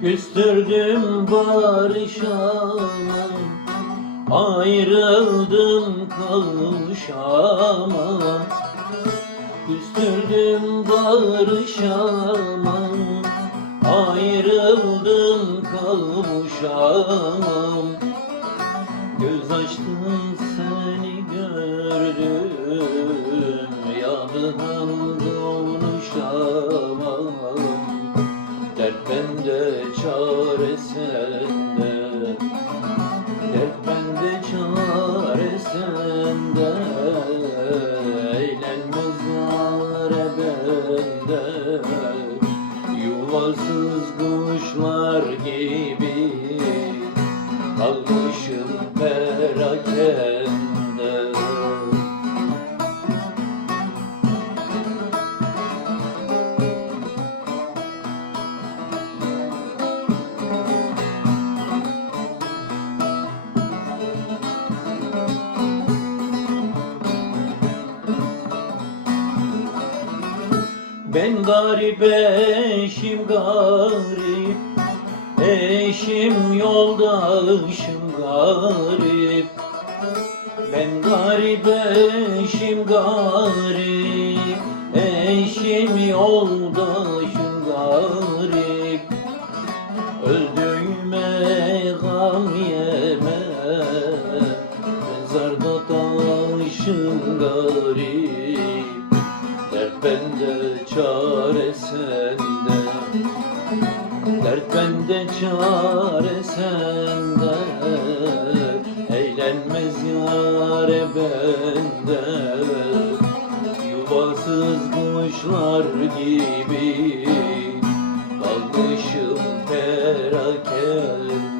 Küstürdüm barışana Ayrıldım kavuşama Küstürdüm barışamam Ayrıldım kavuşamam. Göz açtım seni gördüm Yanından konuşamam. Dert bende çare bende Yuvasız kuşlar gibi Kalmışım perakende Ben garip eşim garip. Eşim yoldaşım garip. Ben garip eşim garip. Eşim yoldaşım garip. Öldüğüme gam yeme. Mezarda taşım garip bende çare sende. Dert bende çare sende. Eğlenmez yare bende. Yuvasız kuşlar gibi Kalmışım perakende